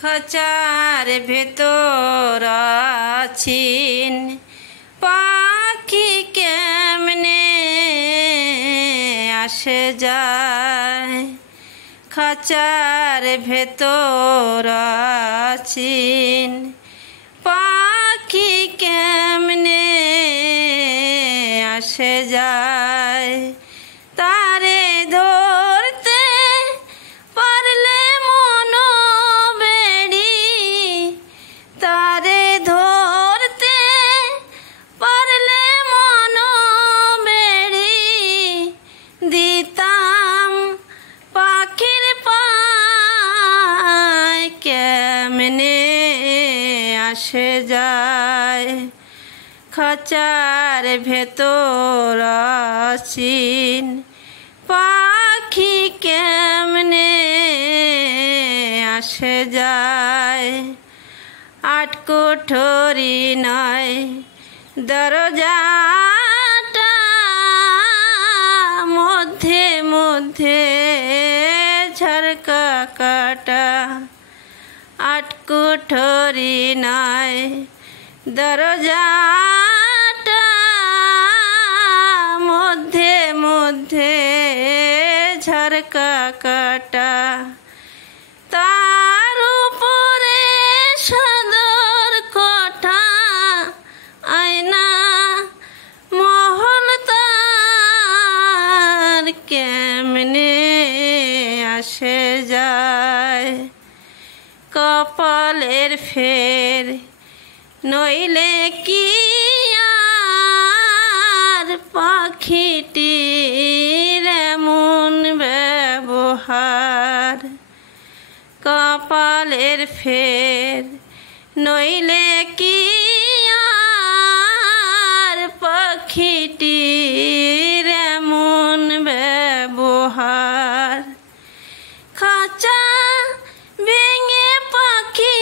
খাঁচার ভেতর আছিন পাখি কেমনে আসে যায়। খাঁচার ভেতর আছিন পাখি কেমনে আসে যায়। তারে ধরতে পারলে মনো বেড়ি, তারে ধরতে পারলে মনো বেড়ি দিতাম পাখির পায় কেমনে আসে যায়। খাঁচার ভেতর আছিন পাখি কেমনে আসে যায়। আট কোঠরি নয় দরজাটা, মধ্যে মধ্যে ঝরকা কাটা। আট কোঠরি নয় দরজাটা, মধ্যে মধ্যে ঝরকা কাটা। তার উপরে সদর কোঠা, আয়না মহল তার কেমনে আসে যায়। কপালের ফের নইলে কি আর পাখিটির এমন ব্যবহার। কপালের ফের নইলে কি আর পাখিটির এমন ব্যবহার। খাঁচা ভেঙে পাখি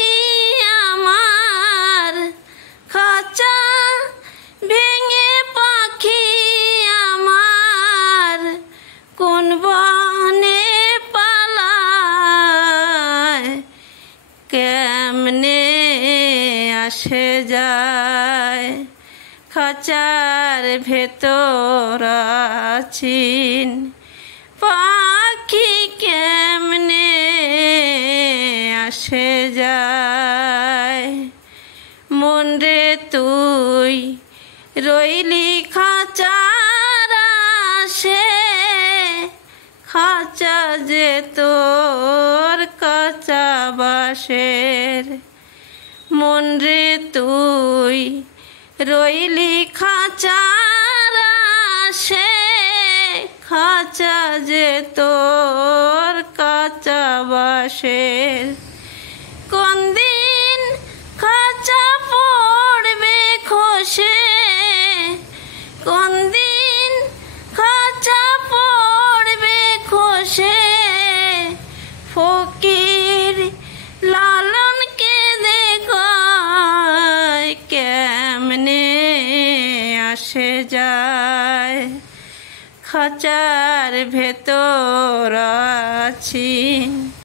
আমার, খাঁচা ভেঙে পাখি আমার কোন বনে পালায় কেমনে আসে যায়। খাঁচার ভেতর আছিন পাখি কেমনে আসে যায়। মন রে তুই রইলি খাঁচার আশে, খাঁচা যে তোর কাঁচা বাঁশের। মন রে তুই রইলি খাঁচার আশে, খাঁচা যে তোর কাঁচা বাঁশের। কোন দিন খাঁচা পড়বে খসে, কোন দিন খাঁচা পড়বে খসে। ফকির লালনকে দেখায় কেমনে আসে যায়। খাঁচার ভেতর আছিন